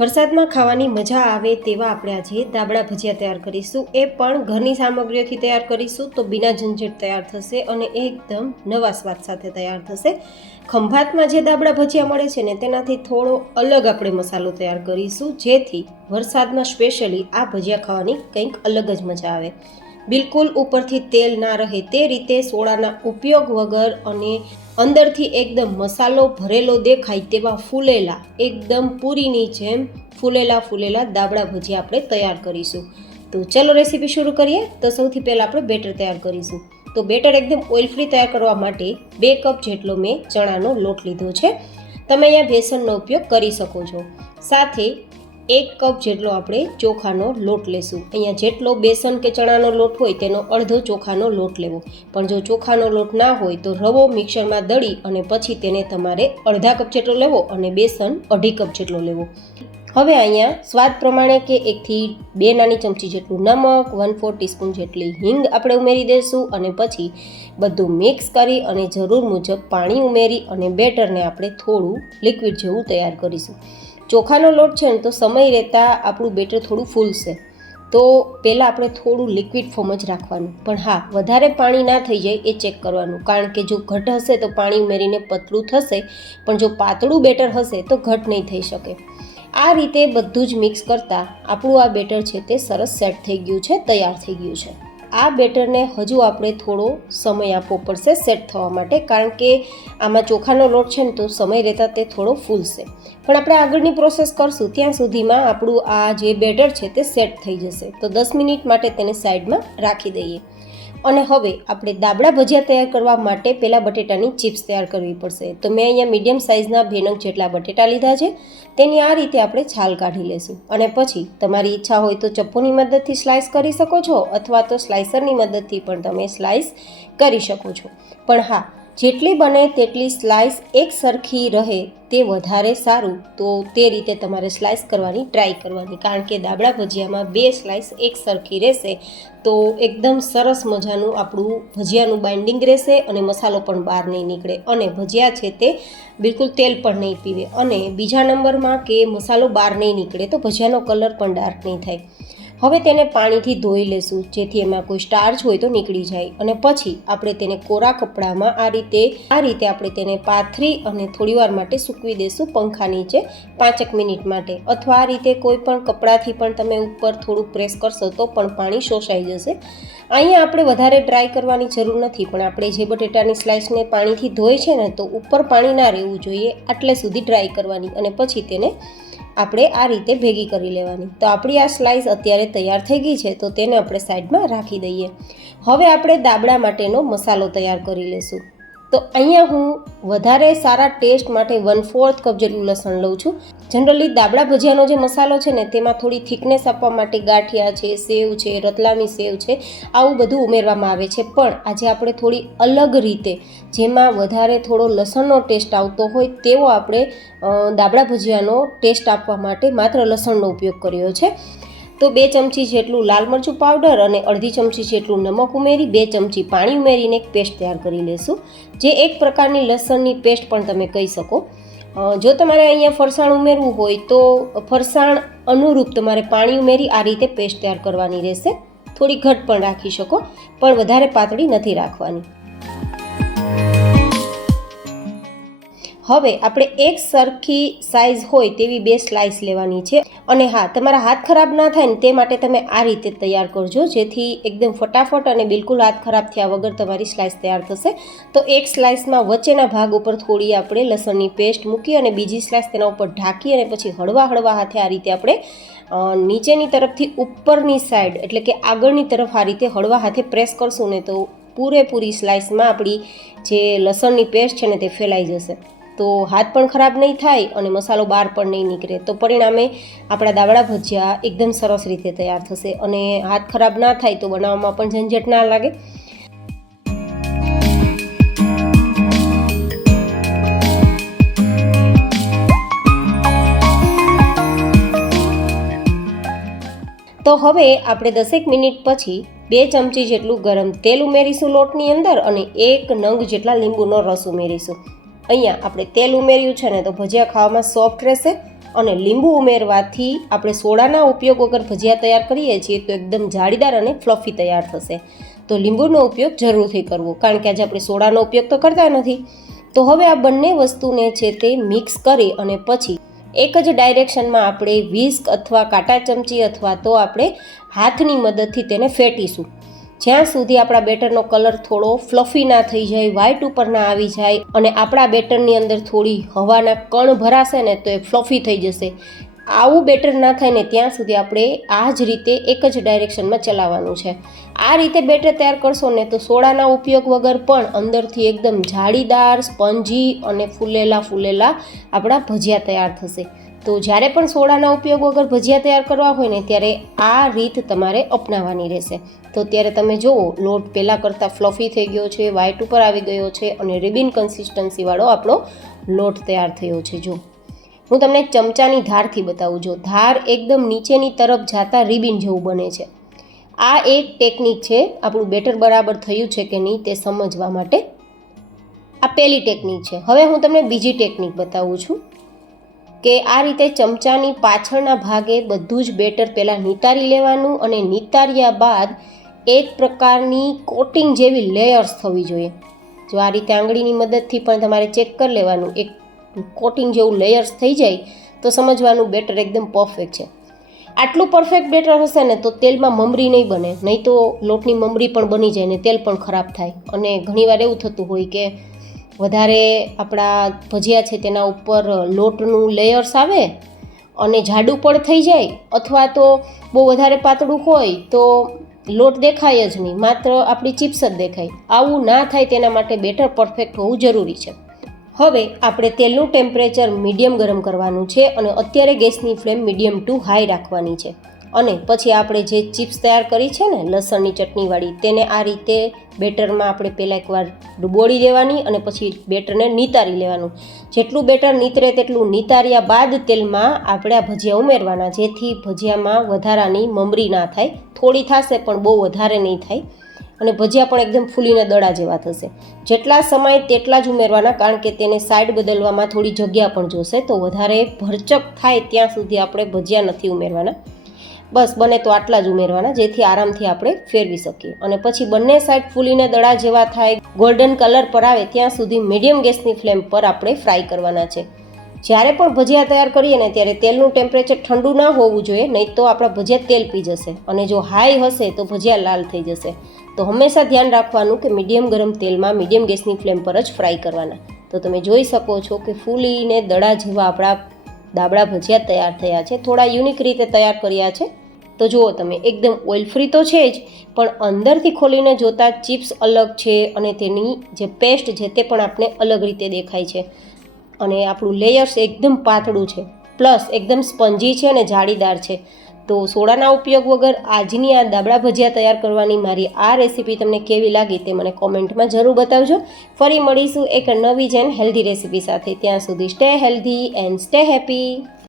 વરસાદમાં ખાવાની મજા આવે તેવા આપણે આજે દાબડા ભજીયા તૈયાર કરીશું. એ પણ ઘરની સામગ્રીઓથી તૈયાર કરીશું તો બિના ઝંઝટ તૈયાર થશે અને એકદમ નવા સ્વાદ સાથે તૈયાર થશે. ખંભાતમાં જે દાબડા ભજીયા મળે છે ને તેનાથી થોડો અલગ આપણે મસાલો તૈયાર કરીશું, જેથી વરસાદમાં સ્પેશિયલી આ ભજીયા ખાવાની કંઈક અલગ જ મજા આવે. બિલકુલ ઉપરથી તેલ ના રહે તે રીતે સોડાના ઉપયોગ વગર અને અંદરથી એકદમ મસાલો ભરેલો દેખાય તેવા ફૂલેલા, એકદમ પૂરીની જેમ ફૂલેલા દાબડા ભજીયા આપણે તૈયાર કરીશું. તો ચલો રેસીપી શરૂ કરીએ. તો સૌથી પહેલાં આપણે બેટર તૈયાર કરીશું. તો બેટર એકદમ ઓઇલ ફ્રી તૈયાર કરવા માટે 2 કપ જેટલો મેં ચણાનો લોટ લીધો છે. તમે અહીંયા બેસનનો ઉપયોગ કરી શકો છો. સાથે 1 કપ જેટલો આપણે ચોખાનો લોટ લેશું. અહીંયા જેટલો બેસન કે ચણાનો લોટ હોય તેનો અડધો ચોખાનો લોટ લેવો. પણ જો ચોખાનો લોટ ના હોય તો રવો મિક્સરમાં દળી અને પછી તેને તમારે અડધા કપ જેટલો લેવો અને બેસન 2.5 કપ જેટલો લેવો. હવે અહીંયા સ્વાદ પ્રમાણે કે 1 થી 2 નાની ચમચી જેટલું નમક, 1/4 ટીસ્પૂન જેટલી હિંગ આપણે ઉમેરી દઈશું અને પછી બધું મિક્સ કરી અને જરૂર મુજબ પાણી ઉમેરી અને બેટરને આપણે થોડું લિક્વિડ જેવું તૈયાર કરીશું. ચોખાનો લોટ છે ને તો સમય રહેતા આપણું બેટર થોડું ફૂલશે, તો પહેલાં આપણે થોડું લિક્વિડ ફોર્મ જ રાખવાનું. પણ હા, વધારે પાણી ના થઈ જાય એ ચેક કરવાનું, કારણ કે જો ઘટ હશે તો પાણી ઉમેરીને પતલું થશે, પણ જો પાતળું બેટર હશે તો ઘટ નહીં થઈ શકે. આ રીતે બધું જ મિક્સ કરતાં આપણું આ બેટર છે તે સરસ સેટ થઈ ગયું છે, તૈયાર થઈ ગયું છે. આ બેટરને હજુ આપણે થોડો સમય આપવો પડશે સેટ થવા માટે, કારણ કે આમાં ચોખાનો લોટ છે ને તો સમય રહેતા તે થોડો ફૂલશે. પણ આપણે આગળની પ્રોસેસ કરશું ત્યાં સુધીમાં આપણું આ જે બેટર છે તે સેટ થઈ જશે. તો 10 મિનિટ માટે તેને સાઈડમાં રાખી દઈએ. અને હવે આપણે દાબડા ભજીયા તૈયાર કરવા માટે પહેલાં બટેટાની ચિપ્સ તૈયાર કરવી પડશે. તો મેં અહીંયા મીડિયમ સાઇઝના 2 નંગ જેટલા બટેટા લીધા છે. તેની આ રીતે આપણે છાલ કાઢી લેશું અને પછી તમારી ઈચ્છા હોય તો ચપ્પુની મદદથી સ્લાઇસ કરી શકો છો અથવા તો સ્લાઇસરની મદદથી પણ તમે સ્લાઇસ કરી શકો છો. પણ હા, જેટલી બને તેટલી સ્લાઇસ એક સરખી રહે તે વધારે સારું. તો તે રીતે તમારે સ્લાઇસ કરવાની ટ્રાય કરવાની, કારણ કે દાબડા ભજીયામાં 2 સ્લાઇસ એક સરખી રહેશે તો એકદમ સરસ મજાનું આપણું ભજીયાનું બાઇન્ડિંગ રહેશે અને મસાલો પણ બહાર નહીં નીકળે અને ભજીયા છે તે બિલકુલ તેલ પણ નહીં પીવે. અને બીજા નંબરમાં કે મસાલો બહાર નહીં નીકળે તો ભજીયાનો કલર પણ ડાર્ક નહીં થાય. હવે તેને પાણીથી ધોઈ લેશું, જેથી એમાં કોઈ સ્ટાર્ચ હોય તો નીકળી જાય. અને પછી આપણે તેને કોરા કપડામાં આ રીતે આપણે તેને પાથરી અને થોડીવાર માટે સૂકવી દઈશું પંખા નીચે 5 મિનિટ માટે. અથવા આ રીતે કોઈ પણ કપડાથી પણ તમે ઉપર થોડું પ્રેસ કરશો તો પણ પાણી શોષાઈ જશે. અહીંયા આપણે વધારે ડ્રાય કરવાની જરૂર નથી, પણ આપણે જે બટેટાની સ્લાઇસને પાણીથી ધોઈ છે ને તો ઉપર પાણી ના રહેવું જોઈએ, આટલે સુધી ડ્રાય કરવાની અને પછી તેને આપણે આ રીતે ભેગી કરી લેવાની. તો આપણી આ સ્લાઇસ અત્યારે તૈયાર થઈ ગઈ છે, તો તેને આપણે સાઈડમાં રાખી દઈએ. હવે આપણે દાબડા માટેનો મસાલો તૈયાર કરી લઈશું. તો અહીંયા હું વધારે સારા ટેસ્ટ માટે 1/4 કપ જેટલું લસણ લઉં છું. જનરલી દાબડા ભજીયાનો જે મસાલો છે ને તેમાં થોડી થિકનેસ આપવા માટે ગાંઠિયા છે, સેવ છે, રતલામી સેવ છે, આવું બધું ઉમેરવામાં આવે છે. પણ આજે આપણે થોડી અલગ રીતે, જેમાં વધારે થોડો લસણનો ટેસ્ટ આવતો હોય તેવો આપણે દાબડા ભજીયાનો ટેસ્ટ આપવા માટે માત્ર લસણનો ઉપયોગ કર્યો છે. તો 2 ચમચી જેટલું લાલ મરચું પાવડર અને અડધી ચમચી જેટલું નમક ઉમેરી 2 ચમચી પાણી ઉમેરીને એક પેસ્ટ તૈયાર કરી લેશું, જે એક પ્રકારની લસણની પેસ્ટ પણ તમે કહી શકો. જો તમારે અહીંયા ફરસાણ ઉમેરવું હોય તો ફરસાણ અનુરૂપ તમારે પાણી ઉમેરી આ રીતે પેસ્ટ તૈયાર કરવાની રહેશે. થોડી ઘટ પણ રાખી શકો, પણ વધારે પાતળી નથી રાખવાની. હવે આપણે એક સરખી સાઇઝ હોય તેવી 2 સ્લાઇસ લેવાની છે. અને હા, તમારા હાથ ખરાબ ના થાય ને તે માટે તમે આ રીતે તૈયાર કરજો, જેથી એકદમ ફટાફટ અને બિલકુલ હાથ ખરાબ થયા વગર તમારી સ્લાઇસ તૈયાર થશે. તો એક સ્લાઇસમાં વચ્ચેના ભાગ ઉપર થોડી આપણે લસણની પેસ્ટ મૂકી અને બીજી સ્લાઇસ તેના ઉપર ઢાંકી અને પછી હળવા હાથે આ રીતે આપણે નીચેની તરફથી ઉપરની સાઈડ એટલે કે આગળની તરફ આ રીતે હળવા હાથે પ્રેસ કરશું ને તો પૂરેપૂરી સ્લાઇસમાં આપણી જે લસણની પેસ્ટ છે ને તે ફેલાઈ જશે. તો હાથ પણ ખરાબ નહીં થાય અને મસાલો બહાર પણ નહીં નીકળે. તો પરિણામે આપણા દાબડા ભજીયા એકદમ સરસ રીતે તૈયાર થશે અને હાથ ખરાબ ના થાય તો બનાવવામાં પણ ઝંઝટ ના લાગે. તો હવે આપણે 10 મિનિટ પછી 2 ચમચી જેટલું ગરમ તેલ ઉમેરીશું લોટની અંદર અને 1 નંગ જેટલા લીંબુનો રસ ઉમેરીશું. અહીંયા આપણે તેલ ઉમેર્યું છે ને તો ભજીયા ખાવામાં સોફ્ટ રહેશે અને લીંબુ ઉમેરવાથી આપણે સોડાના ઉપયોગ વગર ભજીયા તૈયાર કરીએ છીએ તો એકદમ જાળીદાર અને ફ્લફી તૈયાર થશે. તો લીંબુનો ઉપયોગ જરૂરથી કરવો, કારણ કે આજે આપણે સોડાનો ઉપયોગ તો કરતા નથી. તો હવે આ બંને વસ્તુને છે તે મિક્સ કરી અને પછી એક જ ડાયરેક્શનમાં આપણે વિસ્ક અથવા કાંટા ચમચી અથવા તો આપણે હાથની મદદથી તેને ફેટીશું, જ્યાં સુધી આપણા બેટરનો કલર થોડો ફ્લફી ના થઈ જાય, વ્હાઈટ ઉપર ના આવી જાય અને આપણા બેટરની અંદર થોડી હવાના કણ ભરાશે ને તો એ ફ્લફી થઈ જશે. આવું બેટર ના થાય ને ત્યાં સુધી આપણે આ જ રીતે એક જ ડાયરેક્શનમાં ચલાવવાનું છે. આ રીતે બેટર તૈયાર કરશો ને તો સોડાના ઉપયોગ વગર પણ અંદરથી એકદમ જાળીદાર, સ્પંજી અને ફૂલેલા આપણા ભજીયા તૈયાર થશે. તો જ્યારે પણ સોડાના ઉપયોગ વગર ભજીયા તૈયાર કરવા હોય ને ત્યારે આ રીત તમારે અપનાવવાની રહેશે. તો ત્યારે તમે જુઓ, લોટ પહેલાં કરતાં ફ્લફી થઈ ગયો છે, વ્હાઈટ ઉપર આવી ગયો છે અને રિબિન કન્સિસ્ટન્સીવાળો આપણો લોટ તૈયાર થયો છે. જો હું તમને ચમચાની ધારથી બતાવું છું, ધાર એકદમ નીચેની તરફ જતા રિબિન જેવું બને છે. આ એક ટેકનિક છે આપણું બેટર બરાબર થયું છે કે નહીં તે સમજવા માટે. આ પહેલી ટેકનિક છે. હવે હું તમને બીજી ટેકનિક બતાવું છું કે આ રીતે ચમચાની પાછળના ભાગે બધું જ બેટર પહેલાં નિતારી લેવાનું અને નિતાર્યા બાદ એક પ્રકારની કોટિંગ જેવી લેયર્સ થવી જોઈએ. જો આ રીતે આંગળીની મદદથી પણ તમારે ચેક કરી લેવાનું, એક કોટિંગ જેવું લેયર્સ થઈ જાય તો સમજવાનું બેટર એકદમ પરફેક્ટ છે. આટલું પરફેક્ટ બેટર હશે ને તો તેલમાં મમરી નહીં બને, નહીં તો લોટની મમરી પણ બની જાય ને તેલ પણ ખરાબ થાય. અને ઘણીવાર એવું થતું હોય કે વધારે આપણા ભજીયા છે તેના ઉપર લોટનું લેયર્સ આવે અને જાડું પણ થઈ જાય, અથવા તો બહુ વધારે પાતળું હોય તો લોટ દેખાય જ નહીં, માત્ર આપણી ચિપ્સ જ દેખાય. આવું ના થાય તેના માટે બેટર પરફેક્ટ હોવું જરૂરી છે. હવે આપણે તેલનું ટેમ્પરેચર મીડિયમ ગરમ કરવાનું છે અને અત્યારે ગેસની ફ્લેમ મીડિયમ ટુ હાઈ રાખવાની છે. અને પછી આપણે જે ચિપ્સ તૈયાર કરી છે ને લસણની ચટણીવાળી, તેને આ રીતે બેટરમાં આપણે પહેલાં એકવાર ડુબોળી દેવાની અને પછી બેટરને નિતારી લેવાનું. જેટલું બેટર નીતરે તેટલું નિતાર્યા બાદ તેલમાં આપણે આ ભજીયા ઉમેરવાના, જેથી ભજીયામાં વધારાની મમરી ના થાય. થોડી થશે પણ બહુ વધારે નહીં થાય અને ભજીયા પણ એકદમ ફૂલીને દડા જેવા થશે. જેટલા સમય તેટલા જ ઉમેરવાના, કારણ કે તેને સાઈડ બદલવામાં થોડી જગ્યા પણ જોશે. તો વધારે ભરચક થાય ત્યાં સુધી આપણે ભજીયા નથી ઉમેરવાના. બસ બને તો આટલા જ ઉમેરવાના, જેથી આરામથી આપણે ફેરવી શકીએ. અને પછી બંને સાઈડ ફૂલીને દડા જેવા થાય, ગોલ્ડન કલર પર આવે ત્યાં સુધી મીડિયમ ગેસની ફ્લેમ પર આપણે ફ્રાય કરવાના છે. જ્યારે પણ ભજીયા તૈયાર કરીએ ને ત્યારે તેલનું ટેમ્પરેચર ઠંડુ ના હોવું જોઈએ, નહીં તો આપણા ભજીયા તેલ પી જશે અને જો હાઈ હશે તો ભજીયા લાલ થઈ જશે. તો હંમેશા ધ્યાન રાખવાનું કે મીડિયમ ગરમ તેલમાં મીડિયમ ગેસની ફ્લેમ પર જ ફ્રાય કરવાના. તો તમે જોઈ શકો છો કે ફૂલીને દડા જેવા આપણા દાબળા ભજીયા તૈયાર થયા છે. થોડા યુનિક રીતે તૈયાર કર્યા છે. તો જુઓ તમે, એકદમ ઓઇલ ફ્રી તો છે જ, પણ અંદરથી ખોલીને જોતા ચિપ્સ અલગ છે અને તેની જે પેસ્ટ છે તે પણ આપણે અલગ રીતે દેખાય છે. અને આપણું લેયર્સ એકદમ પાતળું છે, પ્લસ એકદમ સ્પંજી છે અને જાળીદાર છે. તો સોડાના ઉપયોગ વગર આજની આ દાબળા ભજીયા તૈયાર કરવાની મારી આ રેસીપી તમને કેવી લાગી તે મને કોમેન્ટમાં જરૂર બતાવજો. ફરી મળીશું એક નવી જ એન્ડ હેલ્ધી રેસીપી સાથે. ત્યાં સુધી stay healthy and stay happy.